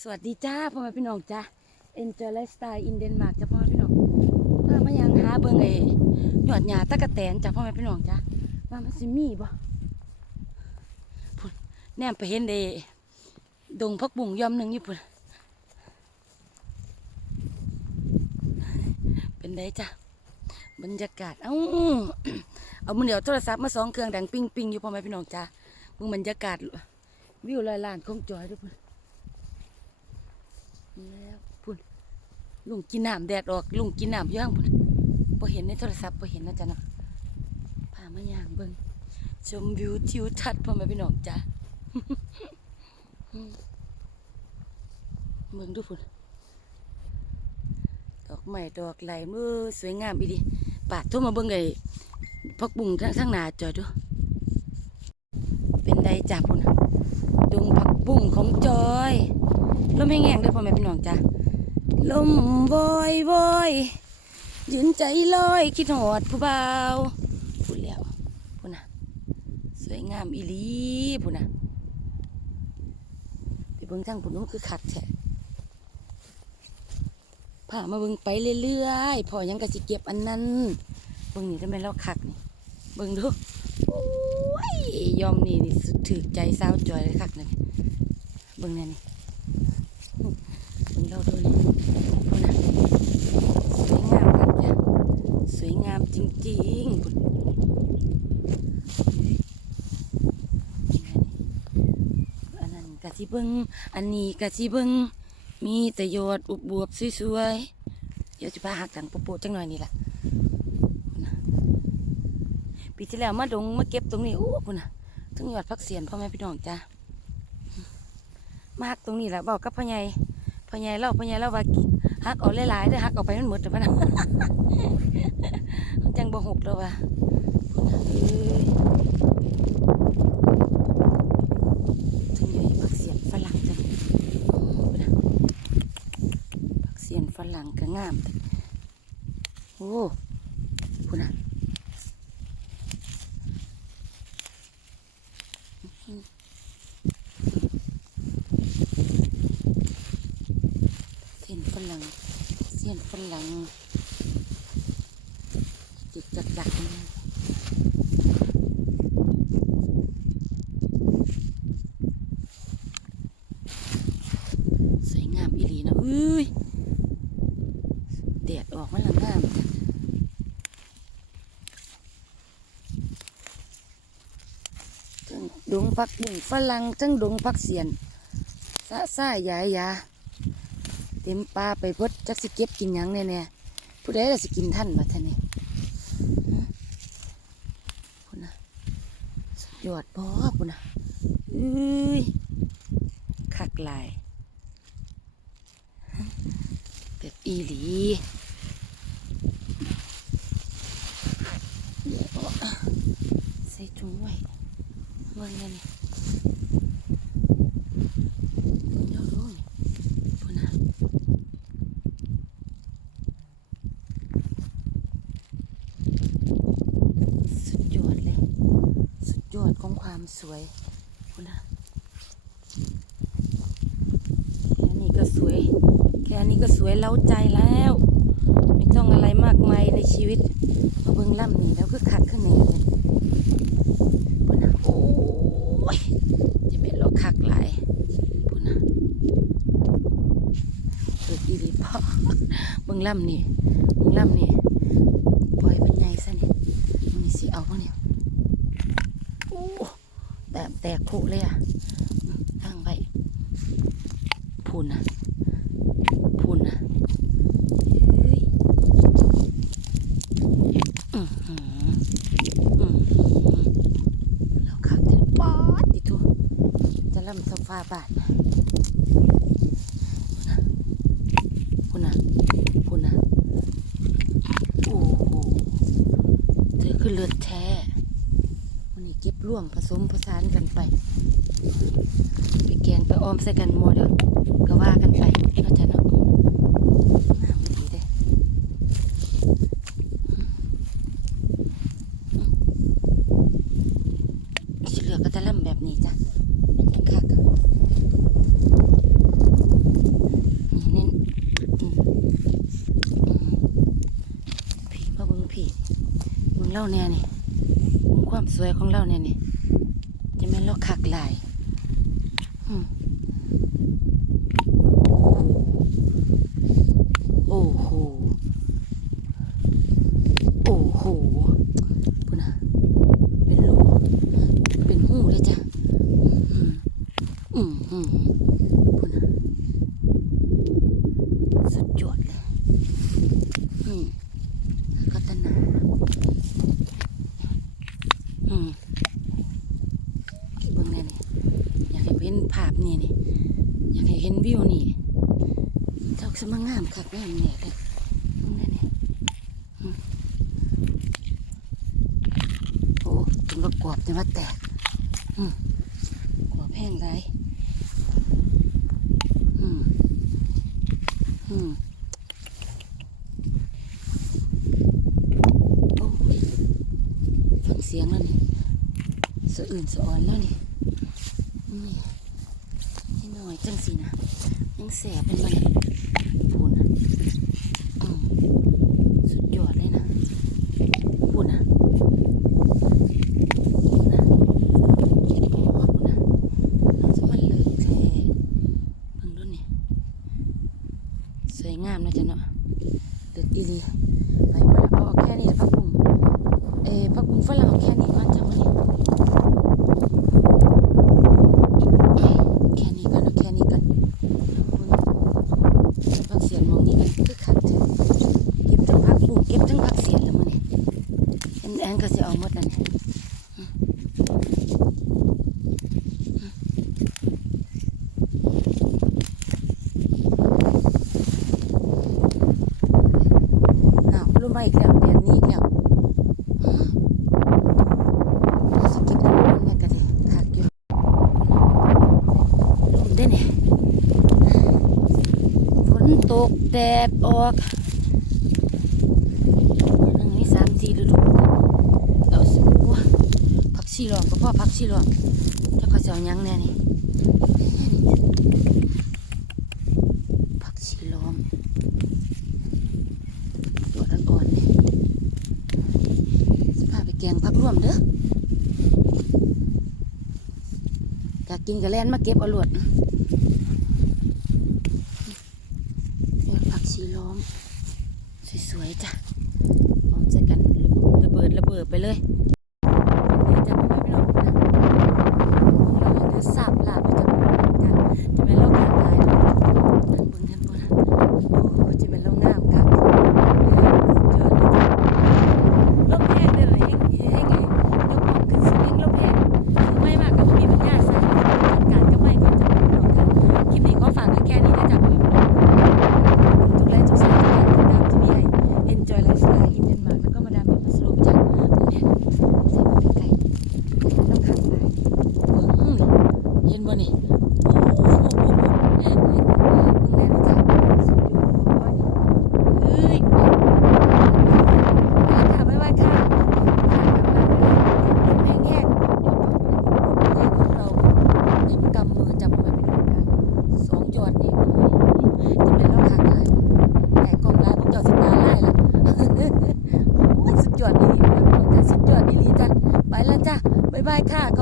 สวัสดีจ้าพ่อแม่พี่น้องจ้า Enjoy Lifestyle in Denmark จ้าพ่อแม่พี่น้องว่ามายังหาเบิ่งไอ้ยอดหญ้าตะกะแตนจ้าพ่อแม่พี่น้องจ้าว่ามันสิมีบ่พุ่นแนมไปเห็นเด้ดงพักบุ่งยอมหนึ่งอยู่พุ่นเป็นไดจ้าบรรยากาศ เอ้าเอามือเดียวโทรศัพท์มาสองเครื่องดังปิ้งปิ้งอยู่พ่อแม่พี่น้องจ้ามึงบรรยากาศวิวลอยล้านคงจอยด้วยพุ่น แล้วพุ่น ลุงกินน้ำแดดออกลุงกินน้ำย่างพุ่นพอเห็นในโทรศัพท์พอเห็นนะจ๊ะเนาะพามาย่างเบิ่งชมวิวทิวทัศน์พ่อแม่พี่น้องจ้าเมืองดูพุ่นดอกไม้ดอกไหลมือสวยงามอีดีปาดทั่วมาเบิ่งไอ้พักบุ้งทั้งทั้งหนาจอยดู เป็นไดจ้าพุ่นดงผักบุ้งของจอยลมแห้งๆเด้อพ่อแม่พี่น้องจ้ะ ลมวอยวอยยืนใจลอยคิดหอดผู้เบาพูดแล้วพูดนะสวยงามอีลีพูดนะไปเบิ่งทางผู้นู้นคือขัดแท้พามาเบิ่งไปเรื่อยๆพอยังก็สิเก็บอันนั้นเบิ่งนี่ทำไมเราขักนี่เบิ่งดูโอ้ยอมนี่นี่สุดถือใจสาจอยเลยคักนี่เบิ่งแน่นี่ เราดูนี่คุณนะสวยงามครับจ้ะสวยงามจริงๆคุณอันนั้นกะทิเบิงอันนี้กะทิเบิงมีแต่ยอดอุบบวบสวยๆ เดี๋ยวจะพาหักจังโปะๆจังหน่อยนี่แหละคุณนะปีที่แล้วมาดงมาเก็บตรงนี้โอ้คุณนะทั้งยอดพักเสียนพ่อแม่พี่น้องจ้ะมาหักตรงนี้แหละบอกกับพ่อใหญ่ พ่อใหญ่เล่าพ่อใหญ่เล่าว่าหักเอาหลายๆเด้อหักเอาไปมันหมดแต่พนะมันจังบ่หกแล้วว่ะพุ่นน่ะเอ้ยถึงอยู่ผักเสียนฝรั่งจังผักเสียนฝรั่งก็งามโอ้พุ่นน่ะเสียนฝรั่ง เสียนฝรั่งจิกจักจักๆสวยงามอีหลีนะเอ้ยแดดออกมันละงามจังดงพักบุ่งฝรั่งจังดงพักเสียนสะซ่ายายยา เต็มปลาไปพดจักสิเก็บกินยังแน่ๆผู้ใดล่ะสิกินท่านมาท่านนี่ฮะพุ่นะสุดยอดบ่พุ่นะเอ้ยคักลายแบบอีหลีเดี๋ยวใส่ถุงไว้เบิ่งเลยนี่เบิ่งเดี๋ยวรู้นี่พุ่นนะ สุดยอดเลย สุดยอดของ ความสวยคุณนะแค่นี้ก็สวย แค่นี้ก็สวยเล้าใจแล้ว ไม่ต้องอะไรมากมายในชีวิตมาเบิ่งล่ำนี่แล้วก็ขัดขึ้นนี่เลยพุ่นะโอ้ยจะเป็นเราคักหลายพุ่นะเกิดอีหลีพ่อเบิ่งล่ำนี่เบิ่งล่ำนี่ปล่อยเป็นไงซะนี่ มันสิเอาปะเนี่ยโอ้แตกแตกผุเลยอะอืมทางไป พูนนะพูนนะเฮ้ยอือหืออือหือแล้วขาดจะป๊อดดิทุจะล่ำโซฟาบาทพูนนะพูนนะโอ้โหเธอคือเลือดแท้ เก็บร่วมผสมผสานกันไป ไปแกงไปออมใส่กันหมดแล้วก็ว่ากันไปเราจะนาะเลือก็จะล่ำแบบนี้จ้ะเน้นผีมาบึงผีมึงเล่าแน่นี่ ความสวยของเราเนี่ยนี่จะแม่นเราขักลายโอ้โห โอ้โหพุ่นนะเป็นรูเป็นหูเลยจ้ะ อืมอืมอืมพุ่นนะสุดยอดเลย อืมก็ตนาอืมเบิ่งแน่นี่อยากให้เห็ นภาพนี่นี่อยากให้เห็นวิวนี่เจ้าสมังงามคักแน่เนี่ยเลยเบิ่งแน่นี่อืมโอ้จนว่ากรอบจนว่าแตกกรอบแห้งไรอืมอืมโอ้ยฟังเสียงแล้วนี่สะอื่นสะอ่อนแล้วนี่นี่ อยจังสินะยังแสบเป็นมันพูนะสุดยอดเลยนะพูนะพูนะพูนะมันจะมันเลยแท้เบิ่งดูนี่สวยงามนะจ๊ะเนาะเด็ดอีหลีไปมดแล้วเอาแค่นี้แหละพักบุ้งเอ้พักบุ้งฝรั่งเอาแค่นี้ก่อนจังวันนี้แค่นี้ก่อนเอาแค่นี้ก่อนพักเสีย คือคักเก็บทั้งพักบุ้งเก็บทั้งพักเสียนแล้วมื้อนี้แอนแอนก็สิเอาหมดแล้วเนี่ยอืมอ้าวรู้มาอีกแล้วแดดนี้อีกแล้วอืมเอาสกิปน้ำมันเนี่ยก็ได้ขาดอยู่ลมได้เนี่ยฝนตก แดดออกหนึ่งนี่สามสี่ฤดูเอาสิวะผักชีหลอมก็พ่อผักชีหลอมแล้วก็จะเอาหยังแน่นี่ผักชีหลอมตัวอ่อนๆนี่สภาไปแกงพักร่วมเด้อกากินกะแลนมาเก็บเอาหลวดยอดผักชีล้อม สวยๆจ้ะพร้อมใส่กันระเบิดระเบิดไปเลยเดี๋ยวจะไม่ไปหรอกนะเรายังเดือดสับลาบไปจะกันจะเป็นโรคการตายนั่งเบิ่งกันบ่นะโอ้จะเป็นโรคน้ำกันสุดยอดเลยจ้ะลมแห้งเด้อเลยแห้งแห้งไงยกของขึ้นสูงแห้งลมแห้งคือไม่มากกับมีปัญญาใส่จัดการก็ไม่ก็จะเป็นโรคกันคลิปนี้ขอฝากไว้แค่นี้นะจ๊ะเพื่อนทุกไลฟ์ทุกสายทุกการติดตามที่มีให้ Enjoy Lifestyle in Denmark แล้วก็มาดามเป็นมาสรุปจากตรงเนี้ยใส่ไปไกลๆต้องขังไปเบิ่งนี่เห็นบ่นี่โอ้โหเบิ่งแน่นะจ๊ะสุดยอดโอ้ยเอ้ยค่ะไม่ไหวค่ะลมแห้งๆยอดผักบุ้งเราเต็มกำมือจับไว้เป็นทางการสองยอดนี่จะเป็นแล้วขางหลายแต่กองลายพวกเจ้าสิตาไล่ละ โอ้ยสุดยอดดีหลีจ้ะสุดยอดดีหลีจ้ะไปแล้วจ้ะบ๊ายบายค่ะ